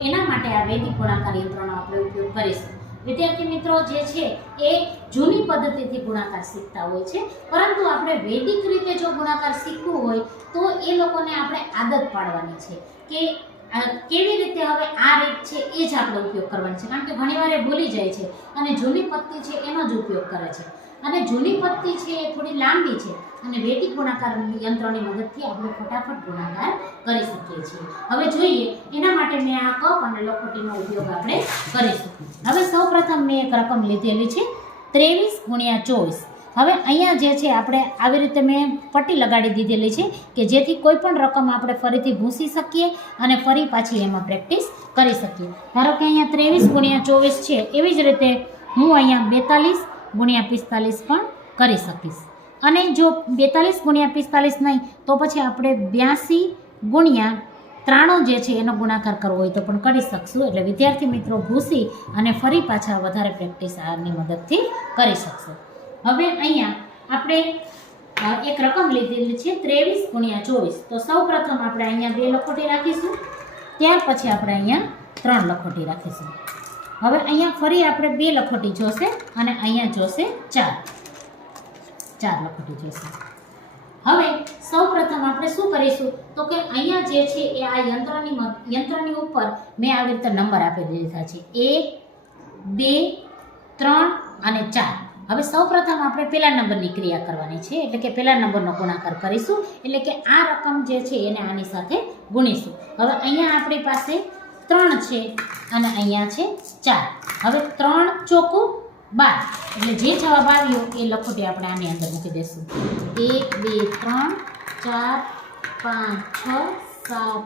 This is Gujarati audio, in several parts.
એના માટે આ વૈદિક ગુણાકાર યંત્રનો આપણે ઉપયોગ કરીશું. વિદ્યાર્થી મિત્રો, જે છે એ જૂની પદ્ધતિથી ગુણાકાર શીખતા હોય છે, પરંતુ આપણે વૈદિક રીતે જો ગુણાકાર શીખવું હોય, તો એ લોકોને આપણે આદત પાડવાની છે કે કેવી રીતે હવે આ રીત છે એ જ આપણે ઉપયોગ કરવાની છે. કારણ કે ઘણીવાર એ ભૂલી જાય છે અને જૂની પત્તી છે એનો જ ઉપયોગ કરે છે. અને જૂની પત્તી છે એ થોડી લાંબી છે અને વેટી ગુણાકાર યંત્રની મદદથી આપણે ફટાફટ ગુણાકાર કરી શકીએ છીએ. હવે જોઈએ એના માટે મેં આ કપ અને લખોટીનો ઉપયોગ આપણે કરીશું હવે સૌપ્રથમ મેં એક રકમ લીધેલી છે. ત્રેવીસ ગુણ્યા ચોવીસ. હવે અહીંયા જે છે, આપણે આવી રીતે મેં પટ્ટી લગાડી દીધેલી છે કે જેથી કોઈ પણ રકમ આપણે ફરીથી ભૂંસી શકીએ અને ફરી પાછી એમાં પ્રેક્ટિસ કરી શકીએ. ધારો કે અહીંયા ત્રેવીસ ગુણ્યા ચોવીસ છે, એવી જ રીતે હું અહીંયા બેતાલીસ ગુણ્યા પિસ્તાલીસ પણ કરી શકીશ. અને જો બેતાલીસ ગુણ્યા પિસ્તાલીસ નહીં, તો પછી આપણે બ્યાસી ગુણ્યા ત્રાણું જે છે, એનો ગુણાકાર કરવો હોય તો પણ કરી શકશું. એટલે વિદ્યાર્થી મિત્રો ભૂસી અને ફરી પાછા વધારે પ્રેક્ટિસ આની મદદથી કરી શકશો. હવે અહીંયા આપણે એક રકમ લીધેલી છે ત્રેવીસ ગુણ્યા ચોવીસ. તો સૌ પ્રથમ આપણે અહીંયા બે લખોટી રાખીશું, ત્યાર પછી આપણે અહીંયા ત્રણ લખોટી રાખીશું. હવે અહીંયા ફરી આપણે બે લખોટી જોશે અને અહીંયા જોશે ચાર. ચાર લખોટી જોશે. હવે સૌ પ્રથમ આપણે શું કરીશું? તો કે અહીંયા જે છે એ આ યંત્રની યંત્રની ઉપર મેં આવી રીતે નંબર આપી દીધા છે. એક, બે, ત્રણ અને ચાર. હવે સૌ પ્રથમ આપણે પહેલા નંબરની ક્રિયા કરવાની છે, એટલે કે પહેલા નંબરનો ગુણાકાર કરીશું, એટલે કે આ રકમ જે છે એને આની સાથે ગુણીશું. હવે અહીંયા આપણી પાસે ત્રણ છે અને અહીંયા છે ચાર. હવે ત્રણ ચોખ્ખું બાર. એટલે જે જવાબ આવ્યો એ લખોટી આપણે આની અંદર મૂકી દઈશું એક, બે, ત્રણ, ચાર, પાંચ, છ, સાત,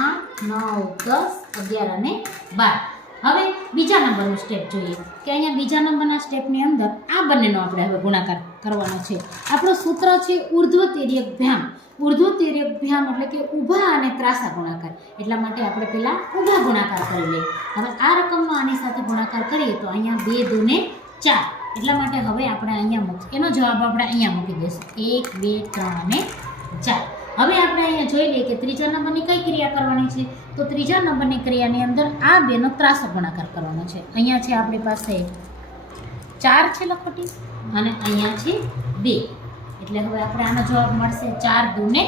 આઠ, નવ, દસ, અગિયાર અને બાર. હવે બીજા નંબરનું સ્ટેપ જોઈએ કે અહીંયા બીજા નંબરના સ્ટેપની અંદર આ બંનેનો આપણે હવે ગુણાકાર કરવાનો છે. આપણો સૂત્ર છે ઉર્ધ્વ તિર્યક ભ્યામ. ઉર્ધ્વ તિર્યક ભ્યામ એટલે કે ઊભા અને ત્રાસા ગુણાકાર. એટલા માટે આપણે પહેલાં ઊભા ગુણાકાર કરી લઈએ. હવે આ રકમનો આની સાથે ગુણાકાર કરીએ તો અહીંયા બે દૂને ચાર. એટલા માટે હવે આપણે અહીંયા મૂક, એનો જવાબ આપણે અહીંયા મૂકી દઈશું. એક, બે, ત્રણ અને ચાર. હવે આપણે અહીંયા જોઈ લઈએ કે ત્રીજા નંબરની કઈ ક્રિયા કરવાની છે? તો ત્રીજા નંબરની ક્રિયાની અંદર આ બેનો ત્રાસો ગુણાકાર કરવાનો છે. અહીંયા છે આપણી પાસે ચાર છે લખોટી અને અહીંયા છે બે. એટલે હવે આપણે આનો જવાબ મળશે ચાર દૂને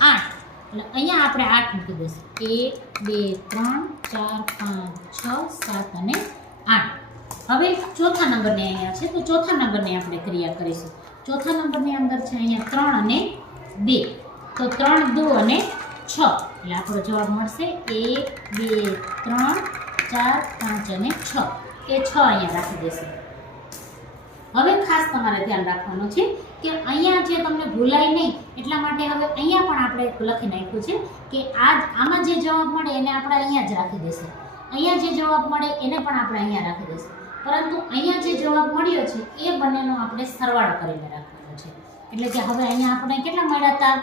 આઠ. એટલે અહીંયા આપણે આઠ મૂકી દઈશું. એક, બે, ત્રણ, ચાર, પાંચ, છ, સાત અને આઠ. હવે ચોથા નંબરની અહીંયા છે. તો ચોથા નંબરની આપણે ક્રિયા કરીશું. ચોથા નંબરની અંદર છે અહીંયા ત્રણ અને બે. તો ત્રણ દો અને છ. એટલે આપણો જવાબ મળશે એક બે, ત્રણ, ચાર, પાંચ અને છ. એ છ અહીંયા રાખી દેશે. હવે ખાસ તમારે ધ્યાન રાખવાનું છે કે અહીંયા જે તમને ભૂલાય નહીં, એટલા માટે હવે અહીંયા પણ આપણે લખી નાખ્યું છે કે આ આમાં જે જવાબ મળે એને આપણે અહીંયા જ રાખી દેશે. અહીંયા જે જવાબ મળે એને પણ આપણે અહીંયા રાખી દેશે. પરંતુ અહીંયા જે જવાબ મળ્યો છે એ બંનેનો આપણે સરવાળો કરીને રાખવાનો છે. એટલે કે હવે અહીંયા આપણે કેટલા મળ્યા હતા?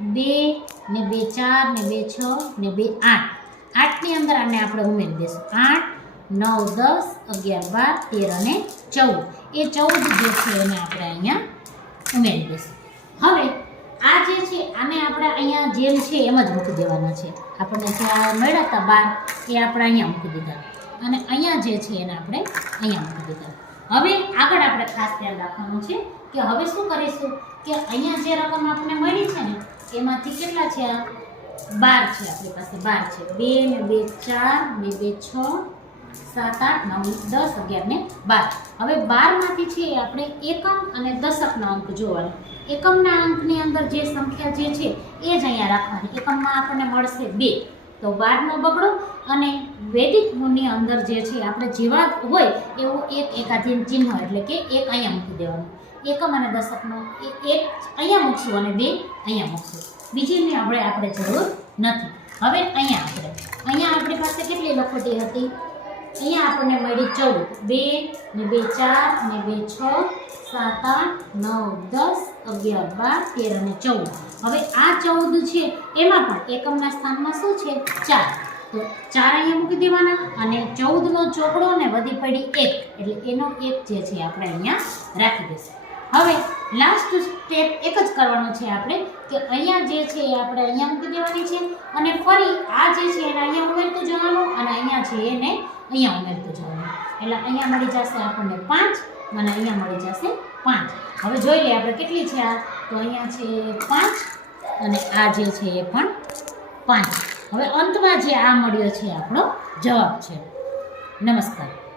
બે, ને બે ચાર, ને બે છ, ને બે આઠ. આઠની અંદર આને આપણે ઉમેરી દઈશું. આઠ, નવ, દસ, અગિયાર, બાર, તેર અને ચૌદ. એ ચૌદ જે છે એને આપણે અહીંયા ઉમેરી દઈશું. હવે, આ જે છે, આને આપણે અહીંયા જેમ છે એમ જ મૂકી દેવાના છે. આપણને જ્યાં મળ્યા હતા બાર, એ આપણે અહીંયા મૂકી દીધા. અને અહીંયા જે છે, એને આપણે અહીંયા મૂકી દીધા. હવે આગળ આપણે ખાસ ધ્યાન રાખવાનું છે કે હવે શું કરીશું? કે અહીંયા જે રકમ આપણને મળી છે ને એમાંથી કેટલા છે આ? બાર છે, આપણી પાસે બાર છે. બે ને બે ચાર ને બે છ, સાત, આઠ, નવ દસ, અગિયાર ને બાર. હવે બારમાંથી છે આપણે એકમ અને દશકનો અંક જોવાનો. એકમના અંકની અંદર જે સંખ્યા જે છે એ જ અહીંયા રાખવાની. એકમમાં આપણને મળશે બે. તો બારનો બગડો અને વૈદિકની અંદર જે છે, આપણે જેવા હોય એવું એક એકાધીન ચિહ્ન એટલે કે એક અહીંયા મૂકી દેવાનું. એકમ અને દશકનો એક અહીંયા મૂકશું અને બે અહીંયા મૂકશું. બીજીની આપણે આપણે જરૂર નથી. હવે અહીંયા આપણે. અહીંયા આપણી પાસે કેટલી લખોટી હતી? અહીંયા આપણને મળી ચૌદ. બે ને બે ચાર ને બે છ, સાત, આઠ, નવ, દસ અગિયાર, બાર, તેર અને ચૌદ. હવે આ ચૌદ છે, એમાં પણ એકમના સ્થાનમાં શું છે? ચાર. તો ચાર અહીંયા મૂકી દેવાના અને ચૌદનો ચોકડો ને વધી પડી એક. એટલે એનો એક જે છે આપણે અહીંયા રાખી દઈશું. હવે લાસ્ટ સ્ટેપ એક જ કરવાનો છે આપણે, કે અહીંયા જે છે એ આપણે અહીંયા મૂકી દેવાની છે અને ફરી આ જે છે એને અહીંયા ઉમેરતું જવાનું અને અહીંયા છે એને અહીંયા ઉમેરતું જવાનું. એટલે અહીંયા મળી જશે આપણને પાંચ અને અહીંયા મળી જશે પાંચ. હવે જોઈ લઈએ આપણે કેટલી છે આ? તો અહીંયા છે પાંચ અને આ જે છે એ પણ પાંચ. હવે અંતમાં જે આ મળ્યો છે આપણો જવાબ છે. નમસ્કાર.